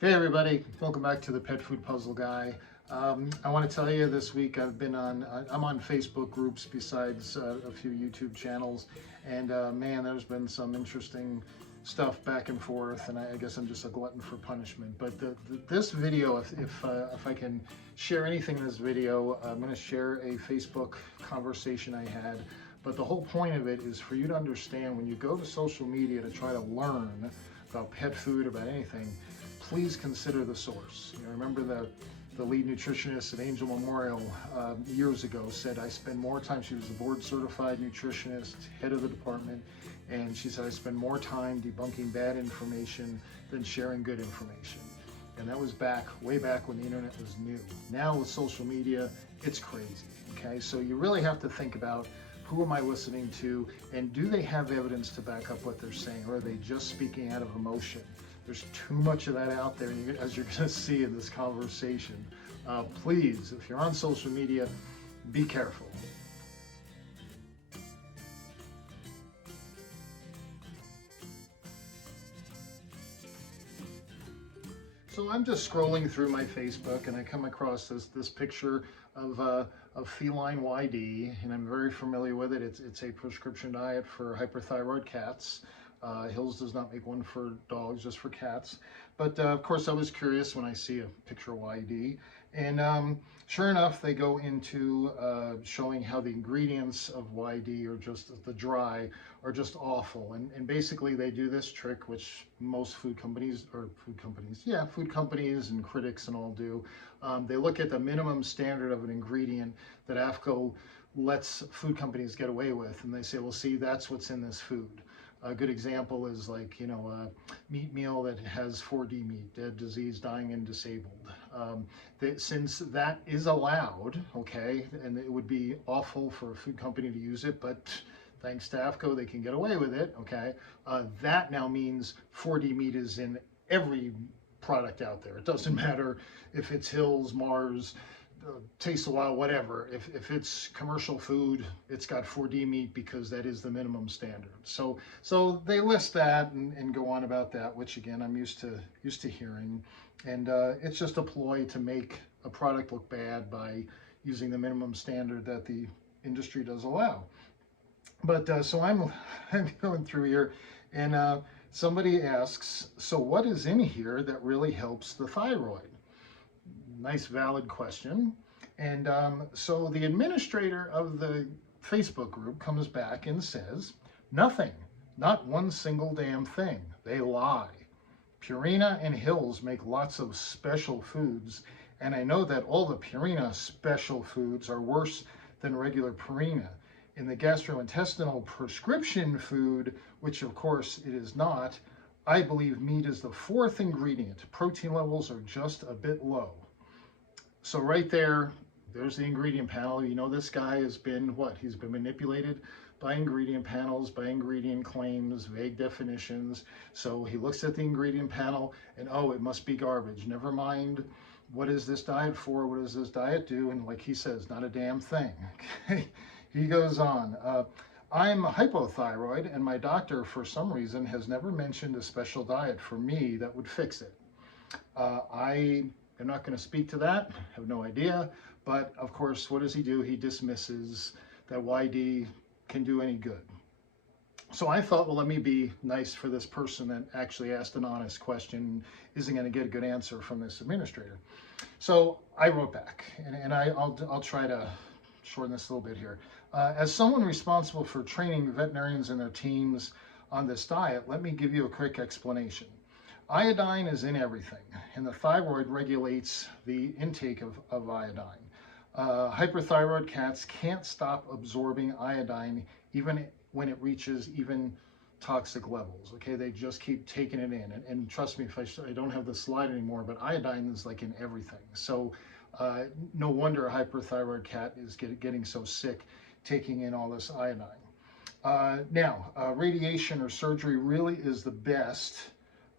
Hey everybody, welcome back to the Pet Food Puzzle Guy. I want to tell you this week I'm on Facebook groups besides a few YouTube channels, and man, there's been some interesting stuff back and forth, and I guess I'm just a glutton for punishment. But this video, if I can share anything in this video, I'm going to share a Facebook conversation I had. But the whole point of it is for you to understand when you go to social media to try to learn about pet food, about anything, please consider the source. You know, remember the lead nutritionist at Angel Memorial years ago said, I spend more time, she was a board certified nutritionist, head of the department, and she said, I spend more time debunking bad information than sharing good information. And that was way back when the internet was new. Now with social media, it's crazy, okay? So you really have to think about who am I listening to, and do they have evidence to back up what they're saying, or are they just speaking out of emotion? There's too much of that out there, as you're going to see in this conversation. Please, if you're on social media, be careful. So I'm just scrolling through my Facebook and I come across this picture of feline YD, and I'm very familiar with it. It's a prescription diet for hyperthyroid cats. Hills does not make one for dogs, just for cats. But of course I was curious when I see a picture of YD. And sure enough, they go into showing how the ingredients of YD, or just the dry, are just awful. And basically they do this trick, which most food companies and critics and all do. They look at the minimum standard of an ingredient that AAFCO lets food companies get away with, and they say, well, see, that's what's in this food. A good example is like, you know, a meat meal that has 4D meat, dead, diseased, dying, and disabled. Since that is allowed, okay, and it would be awful for a food company to use it, but thanks to AAFCO, they can get away with it, okay? That now means 4D meat is in every product out there. It doesn't matter if it's Hills, Mars, Taste a While, whatever. If it's commercial food, it's got 4D meat because that is the minimum standard. So they list that and go on about that, which again I'm used to hearing, and it's just a ploy to make a product look bad by using the minimum standard that the industry does allow. But so I'm going through here, and somebody asks, so what is in here that really helps the thyroid? Nice, valid question. And so the administrator of the Facebook group comes back and says, nothing, not one single damn thing. They lie. Purina and Hills make lots of special foods, and I know that all the Purina special foods are worse than regular Purina. In the gastrointestinal prescription food, which of course it is not, I believe meat is the fourth ingredient. Protein levels are just a bit low. So right there's the ingredient panel. You know, this guy has been what? He's been manipulated by ingredient panels, by ingredient claims, vague definitions. So he looks at the ingredient panel and, oh, it must be garbage. Never mind, what is this diet for? What does this diet do? And like he says, not a damn thing. Okay. He goes on. I'm hypothyroid, and my doctor, for some reason, has never mentioned a special diet for me that would fix it. I am not going to speak to that. I have no idea. But of course, what does he do? He dismisses that YD can do any good. So I thought, well, let me be nice for this person that actually asked an honest question, isn't going to get a good answer from this administrator. So I wrote back, and I'll try to shorten this a little bit here. As someone responsible for training veterinarians and their teams on this diet, let me give you a quick explanation. Iodine is in everything, and the thyroid regulates the intake of iodine. Hyperthyroid cats can't stop absorbing iodine even when it reaches even toxic levels. Okay, they just keep taking it in, and trust me, if I don't have the slide anymore, but iodine is like in everything. So no wonder a hyperthyroid cat is getting so sick taking in all this iodine. Now, radiation or surgery really is the best,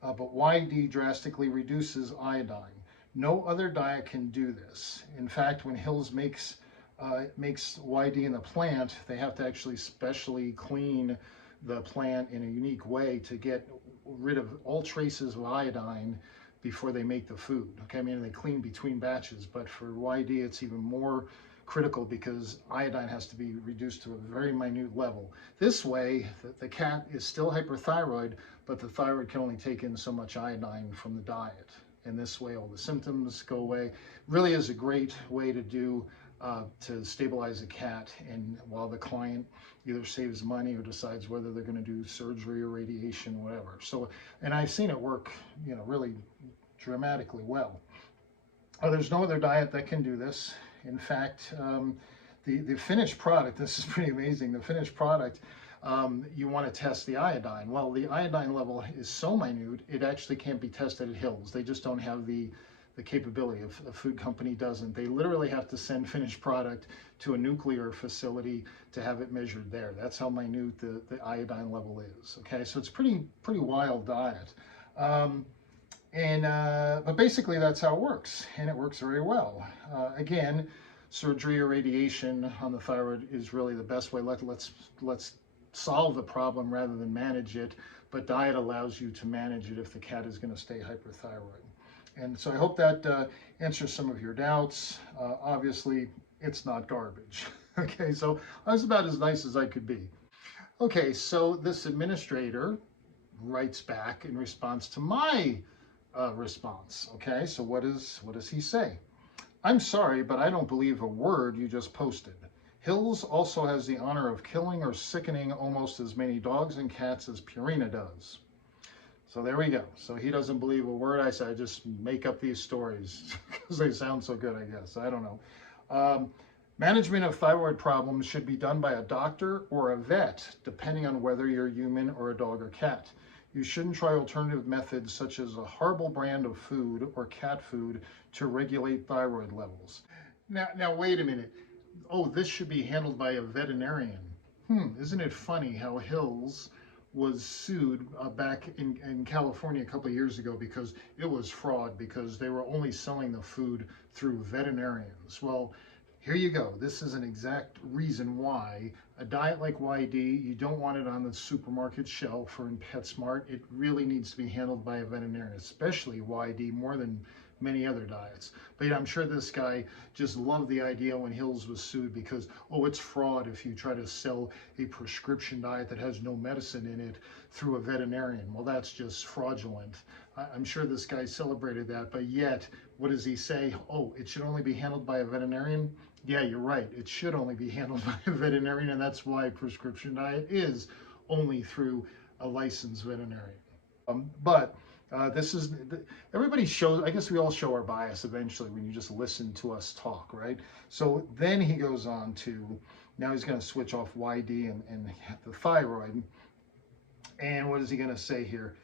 but YD drastically reduces iodine. No other diet can do this. In fact, when Hills makes YD in the plant, they have to actually specially clean the plant in a unique way to get rid of all traces of iodine, before they make the food. Okay, I mean, they clean between batches, but for YD, it's even more critical because iodine has to be reduced to a very minute level. This way, the cat is still hyperthyroid, but the thyroid can only take in so much iodine from the diet. And this way, all the symptoms go away. Really is a great way to do to stabilize a cat, and while the client either saves money or decides whether they're going to do surgery or radiation, whatever. So, and I've seen it work, really dramatically well. There's no other diet that can do this. In fact, the finished product, this is pretty amazing, the finished product, you want to test the iodine. Well, the iodine level is so minute, it actually can't be tested at Hills. They just don't have the capability. If a food company doesn't, they literally have to send finished product to a nuclear facility to have it measured there. That's how minute the iodine level is. Okay, so it's pretty wild diet. But basically that's how it works, and it works very well. Again, surgery or radiation on the thyroid is really the best way. Let's solve the problem rather than manage it, but diet allows you to manage it if the cat is going to stay hyperthyroid. And so I hope that answers some of your doubts. Obviously, it's not garbage. Okay, so I was about as nice as I could be. Okay, so this administrator writes back in response to my response. Okay, so what does he say? I'm sorry, but I don't believe a word you just posted. Hills also has the honor of killing or sickening almost as many dogs and cats as Purina does. So there we go. So he doesn't believe a word I say. I just make up these stories because they sound so good, I guess. I don't know. Management of thyroid problems should be done by a doctor or a vet, depending on whether you're human or a dog or cat. You shouldn't try alternative methods such as a horrible brand of food or cat food to regulate thyroid levels. Now wait a minute. Oh, this should be handled by a veterinarian. Isn't it funny how Hills was sued back in California a couple of years ago because it was fraud, because they were only selling the food through veterinarians. Well, here you go. This is an exact reason why a diet like YD, you don't want it on the supermarket shelf or in PetSmart. It really needs to be handled by a veterinarian, especially YD, more than many other diets. But I'm sure this guy just loved the idea when Hills was sued because, oh, it's fraud if you try to sell a prescription diet that has no medicine in it through a veterinarian. Well, that's just fraudulent. I'm sure this guy celebrated that, but yet, what does he say? Oh, it should only be handled by a veterinarian? Yeah, you're right. It should only be handled by a veterinarian, and that's why prescription diet is only through a licensed veterinarian. This is, everybody shows, I guess we all show our bias eventually when you just listen to us talk, right? So then he goes on to, now he's going to switch off YD and the thyroid. And what is he going to say here?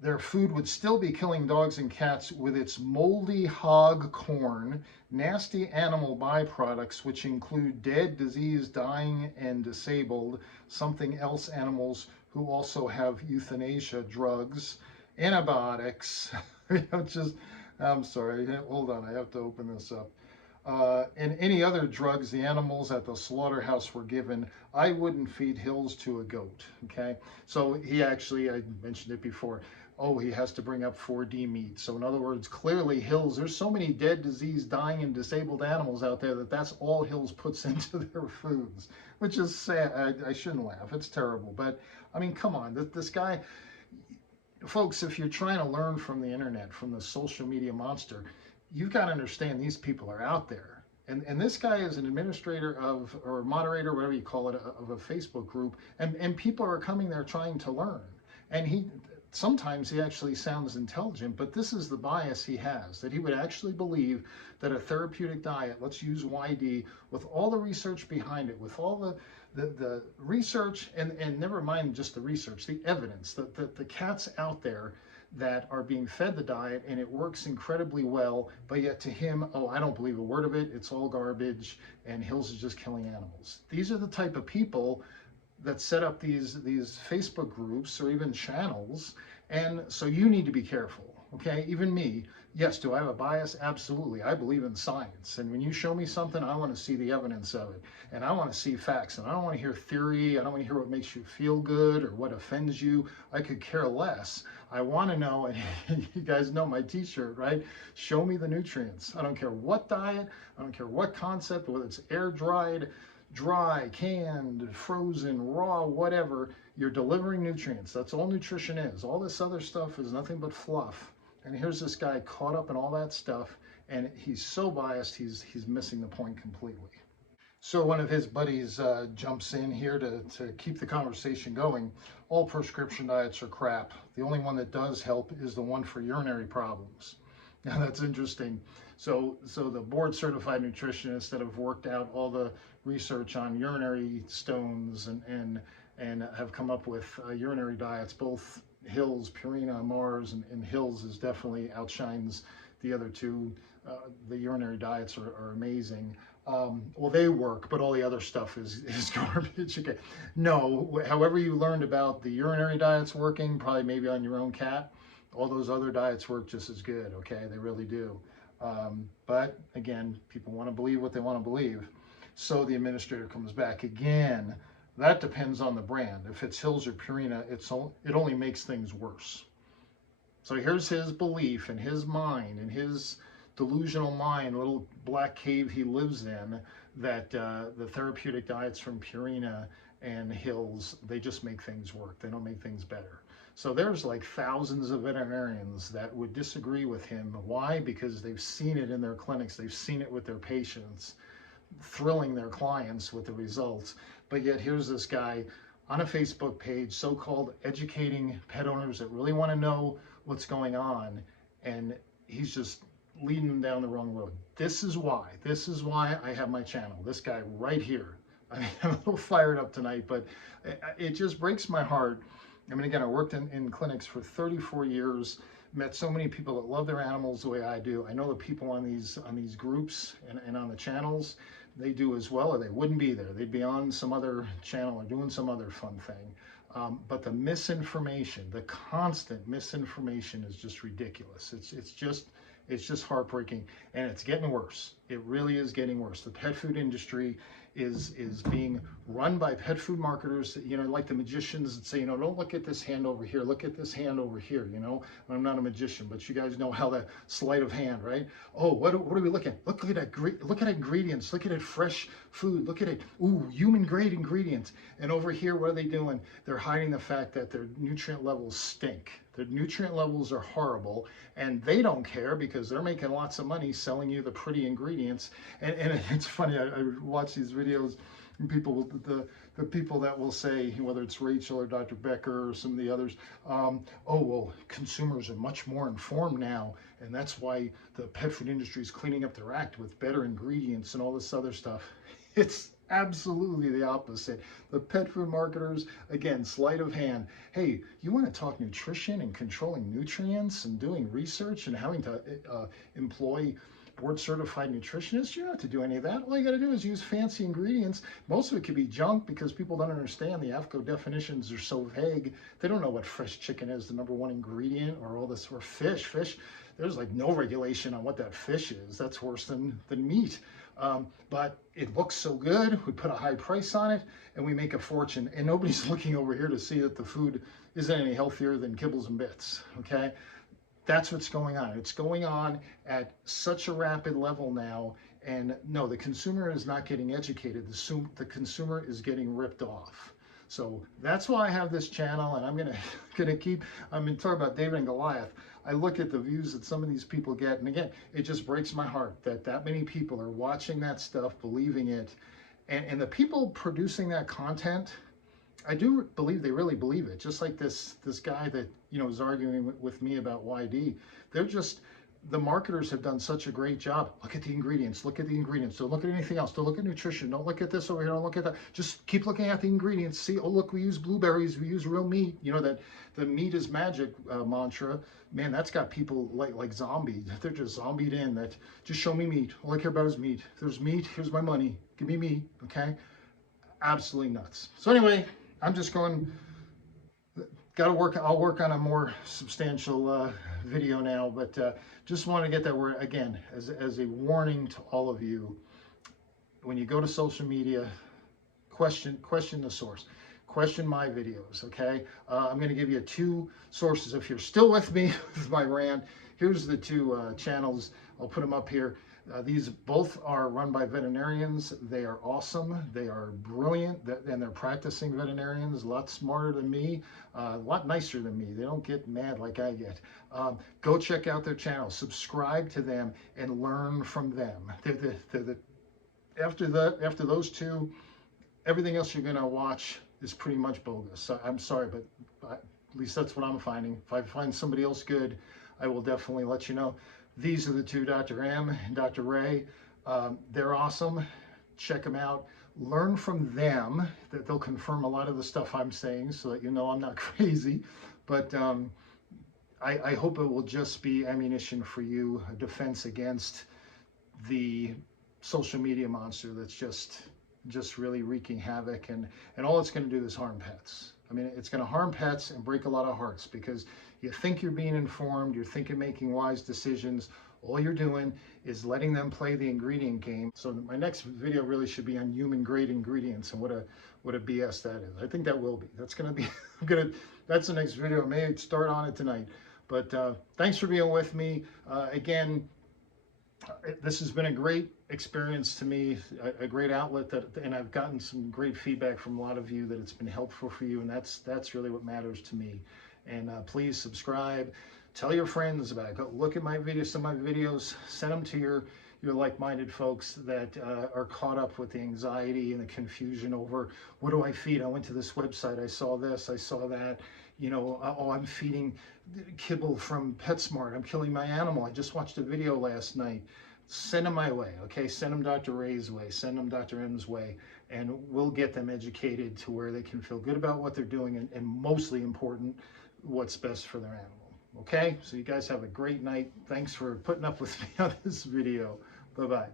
Their food would still be killing dogs and cats with its moldy hog corn, nasty animal byproducts, which include dead, diseased, dying, and disabled, something else animals who also have euthanasia drugs, antibiotics, I'm sorry, hold on, I have to open this up. And any other drugs the animals at the slaughterhouse were given. I wouldn't feed Hills to a goat, okay? So he actually, I mentioned it before, oh, he has to bring up 4D meat. So in other words, clearly Hills, there's so many dead, diseased, dying, and disabled animals out there that's all Hills puts into their foods, which is sad. I shouldn't laugh, it's terrible. But I mean, come on, this guy, folks, if you're trying to learn from the internet, from the social media monster, you've got to understand these people are out there. And this guy is an administrator of, or moderator, whatever you call it, of a Facebook group, and people are coming there trying to learn. And sometimes he actually sounds intelligent, but this is the bias he has, that he would actually believe that a therapeutic diet, let's use YD, with all the research behind it, with all the research, and never mind just the research, the evidence, that the cats out there that are being fed the diet and it works incredibly well, but yet to him, oh, I don't believe a word of it, it's all garbage, and Hills is just killing animals. These are the type of people that set up these Facebook groups or even channels, and so you need to be careful. Okay, even me. Yes, do I have a bias? Absolutely. I believe in science. And when you show me something, I want to see the evidence of it. And I want to see facts. And I don't want to hear theory. I don't want to hear what makes you feel good or what offends you. I could care less. I want to know, and you guys know my t-shirt, right? Show me the nutrients. I don't care what diet, I don't care what concept, whether it's air dried, dry, canned, frozen, raw, whatever. You're delivering nutrients. That's all nutrition is. All this other stuff is nothing but fluff. And here's this guy caught up in all that stuff, and he's so biased, he's missing the point completely. So one of his buddies jumps in here to keep the conversation going. All prescription diets are crap. The only one that does help is the one for urinary problems. Now that's interesting. So the board certified nutritionists that have worked out all the research on urinary stones and have come up with urinary diets, both Hills, Purina, Mars, and Hills is definitely outshines the other two. The urinary diets are amazing. Well, they work, but all the other stuff is garbage. Okay. No, however you learned about the urinary diets working, probably maybe on your own cat, all those other diets work just as good, okay? They really do. But again, people want to believe what they want to believe. So the administrator comes back again. That depends on the brand. If it's Hills or Purina, it only makes things worse. So here's his belief in his mind, in his delusional mind, little black cave he lives in, that the therapeutic diets from Purina and Hills, they just make things work. They don't make things better. So there's like thousands of veterinarians that would disagree with him. Why? Because they've seen it in their clinics. They've seen it with their patients, thrilling their clients with the results. But yet here's this guy on a Facebook page, so-called educating pet owners that really want to know what's going on, and he's just leading them down the wrong road. This is why I have my channel. This guy right here. I mean, I'm a little fired up tonight, but it just breaks my heart. I mean, again, I worked in clinics for 34 years, met so many people that love their animals the way I do. I know the people on these groups and on the channels, they do as well, or they wouldn't be there. They'd be on some other channel or doing some other fun thing. But the misinformation, the constant misinformation is just ridiculous. It's just heartbreaking, and it's getting worse. It really is getting worse. The pet food industry is being run by pet food marketers, you know, like the magicians that say, you know, don't look at this hand over here, look at this hand over here, you know. I'm not a magician, but you guys know how that sleight of hand, right? Oh, what are we looking at? Look at ingredients, look at it, fresh food, look at it, ooh, human grade ingredients. And over here, what are they doing? They're hiding the fact that their nutrient levels stink. The nutrient levels are horrible, and they don't care because they're making lots of money selling you the pretty ingredients. And it's funny, I watch these videos, and people, the people that will say, whether it's Rachel or Dr. Becker or some of the others, oh, well, consumers are much more informed now, and that's why the pet food industry is cleaning up their act with better ingredients and all this other stuff. It's absolutely the opposite. The pet food marketers, again, sleight of hand. Hey, you want to talk nutrition and controlling nutrients and doing research and having to employ board certified nutritionists? You don't have to do any of that. All you got to do is use fancy ingredients. Most of it could be junk because people don't understand the AAFCO definitions are so vague. They don't know what fresh chicken is, the #1 ingredient, or all this, or fish. There's like no regulation on what that fish is. That's worse than meat. But it looks so good, we put a high price on it, and we make a fortune, and nobody's looking over here to see that the food isn't any healthier than kibbles and bits, okay? That's what's going on. It's going on at such a rapid level now, and no, the consumer is not getting educated. The consumer is getting ripped off. So that's why I have this channel, and I'm gonna keep, I'm gonna talk about David and Goliath. I look at the views that some of these people get, and again, it just breaks my heart that many people are watching that stuff, believing it, and the people producing that content, I do believe they really believe it. Just like this guy that, you know, is arguing with me about YD. They're just, the marketers have done such a great job. Look at the ingredients, look at the ingredients. Don't look at anything else. Don't look at nutrition. Don't look at this over here. Don't look at that. Just keep looking at the ingredients. See, oh, look, we use blueberries. We use real meat. You know, that the meat is magic mantra. Man, that's got people like zombies. They're just zombied in that just show me meat. All I care about is meat. If there's meat, here's my money. Give me meat, okay? Absolutely nuts. So anyway, I'm just going, I'll work on a more substantial video now, but just want to get that word again as a warning to all of you. When you go to social media, question the source. Question my videos, okay? I'm going to give you 2 sources. If you're still with me with my rant, here's the 2 channels. I'll put them up here. These both are run by veterinarians. They are awesome. They are brilliant, and they're practicing veterinarians, a lot smarter than me, a lot nicer than me. They don't get mad like I get. Go check out their channels, subscribe to them, and learn from them. After those 2, everything else you're going to watch is pretty much bogus. I'm sorry, but at least that's what I'm finding. If I find somebody else good, I will definitely let you know. These are the 2, Dr. M and Dr. Ray. They're awesome. Check them out. Learn from them, that they'll confirm a lot of the stuff I'm saying so that you know I'm not crazy. But I hope it will just be ammunition for you, a defense against the social media monster that's just really wreaking havoc, and all it's going to do is harm pets. I mean, it's going to harm pets and break a lot of hearts, because you think you're being informed, you're thinking making wise decisions. All you're doing is letting them play the ingredient game. So my next video really should be on human grade ingredients and what a BS that is. I think that will be. That's going to be that's the next video. I may start on it tonight. But thanks for being with me. Again, this has been a great experience to me, a great outlet, and I've gotten some great feedback from a lot of you that it's been helpful for you, and that's really what matters to me. And please subscribe, tell your friends about it. Go look at my videos, some of my videos, send them to your like-minded folks that are caught up with the anxiety and the confusion over, what do I feed? I went to this website, I saw this, I saw that. You know, oh, I'm feeding kibble from PetSmart. I'm killing my animal. I just watched a video last night. Send them my way, okay? Send them Dr. Ray's way. Send them Dr. M's way. And we'll get them educated to where they can feel good about what they're doing, and mostly important, what's best for their animal, okay? So you guys have a great night. Thanks for putting up with me on this video. Bye-bye.